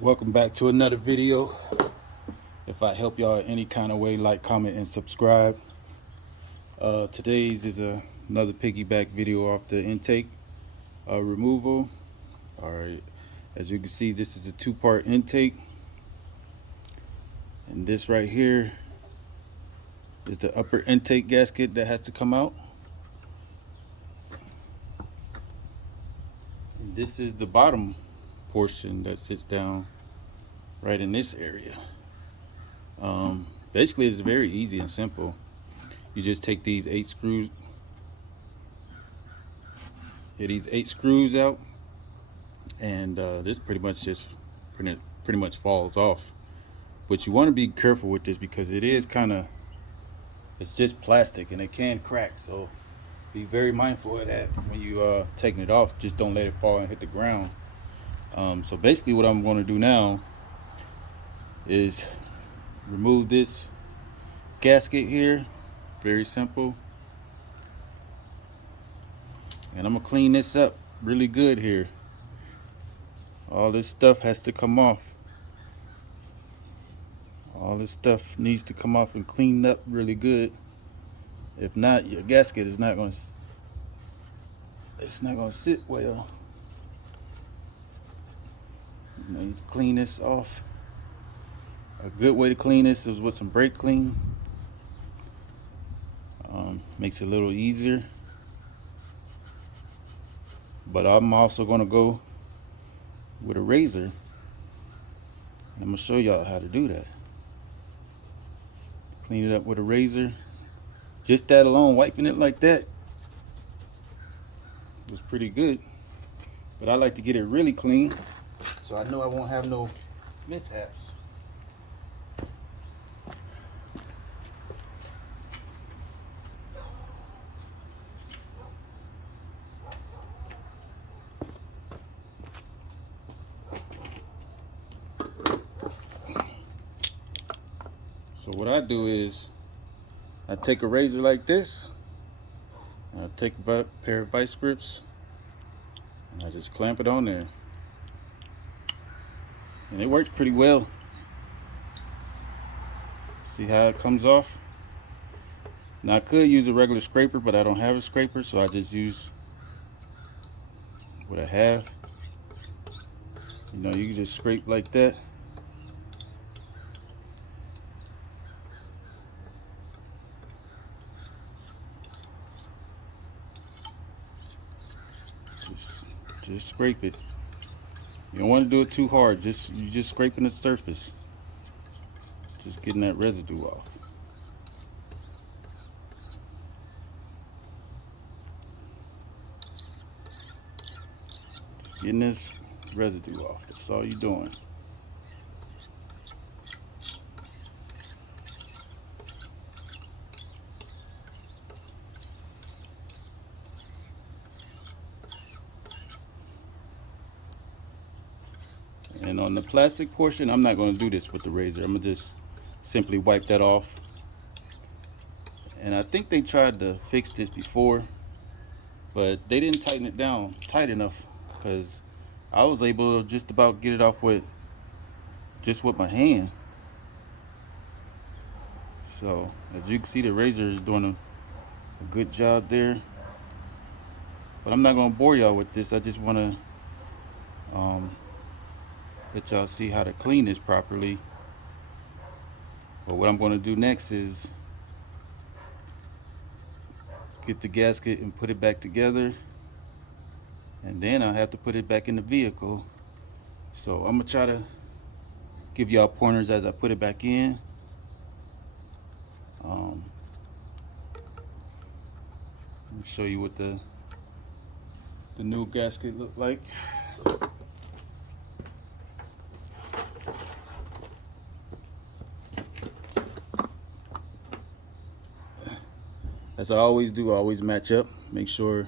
Welcome back to another video. If I help y'all any kind of way, like, comment, and subscribe. Today's is another piggyback video off the intake removal. All right, as you can see, this is a two-part intake, and this right here is the upper intake gasket that has to come out. And this is the bottom portion that sits down right in this area. Basically, it's very easy and simple. You just take these 8 screws, these 8 screws out, and this pretty much falls off. But you want to be careful with this because it is it's just plastic and it can crack. So be very mindful of that when you taking it off. Just don't let it fall and hit the ground. So basically, what I'm going to do now is remove this gasket here. Very simple. And I'm gonna clean this up really good here. All this stuff has to come off. All this stuff needs to come off and clean up really good. If not, your gasket is not gonna sit well. You need to clean this off. A good way to clean this is with some brake clean. Makes it a little easier. But I'm also gonna go with a razor, and I'm gonna show y'all how to do that. Clean it up with a razor. Just that alone, wiping it like that, was pretty good. But I like to get it really clean, so I know I won't have no mishaps. So what I do is I take a razor like this, I take a pair of vice grips, and I just clamp it on there. And it works pretty well. See how it comes off? Now I could use a regular scraper, but I don't have a scraper, so I just use what I have. You know, you can just scrape like that. Just scrape it. You don't want to do it too hard. You're just scraping the surface. Just getting that residue off. Just getting this residue off. That's all you're doing. And on the plastic portion, I'm not going to do this with the razor. I'm going to just simply wipe that off. And I think they tried to fix this before, but they didn't tighten it down tight enough, because I was able to just about get it off with my hand. So as you can see, the razor is doing a good job there. But I'm not going to bore y'all with this. I just want to let y'all see how to clean this properly. But what I'm going to do next is get the gasket and put it back together, and then I'll have to put it back in the vehicle. So I'm gonna try to give y'all pointers as I put it back in. Let me show you what the new gasket look like. As I always do, I always match up, make sure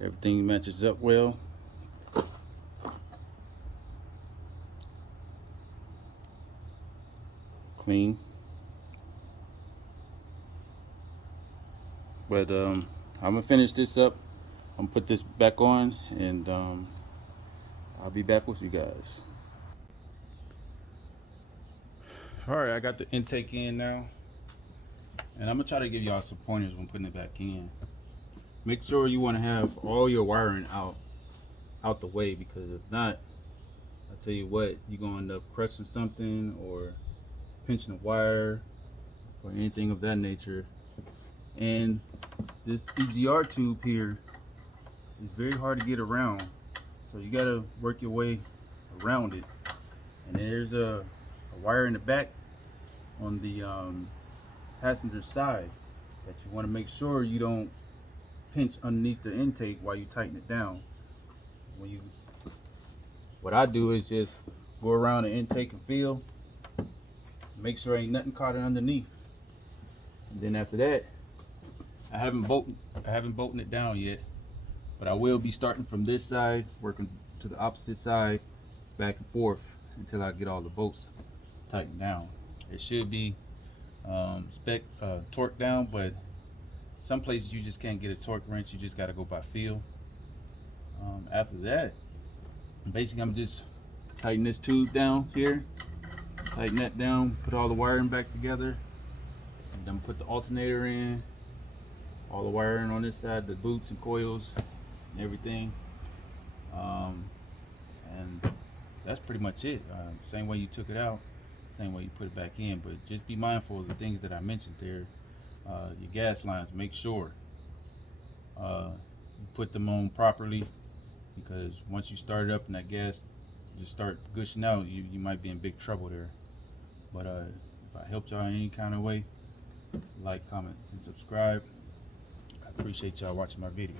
everything matches up well. Clean. But I'm gonna finish this up. I'm gonna put this back on, and I'll be back with you guys. All right, I got the intake in now, and I'm gonna try to give y'all some pointers when putting it back in. Make sure you want to have all your wiring out the way, because if not, I tell you what, you're gonna end up crushing something or pinching a wire or anything of that nature. And this EGR tube here is very hard to get around, so you gotta work your way around it. And there's a wire in the back on the passenger side that you want to make sure you don't pinch underneath the intake while you tighten it down. What I do is just go around the intake and feel, make sure ain't nothing caught it underneath. And then after that, I haven't bolted it down yet, but I will be starting from this side, working to the opposite side, back and forth until I get all the bolts tightened down. It should be torque down, but some places you just can't get a torque wrench. You just got to go by feel. After that, basically I'm just tighten this tube down here, tighten that down, put all the wiring back together, and then put the alternator in, all the wiring on this side, the boots and coils and everything. And that's pretty much it. Same way you took it out, same way you put it back in, but just be mindful of the things that I mentioned there. Your gas lines, make sure you put them on properly, because once you start it up and that gas just start gushing out, you might be in big trouble there. But if I helped y'all in any kind of way, like, comment, and subscribe. I appreciate y'all watching my video.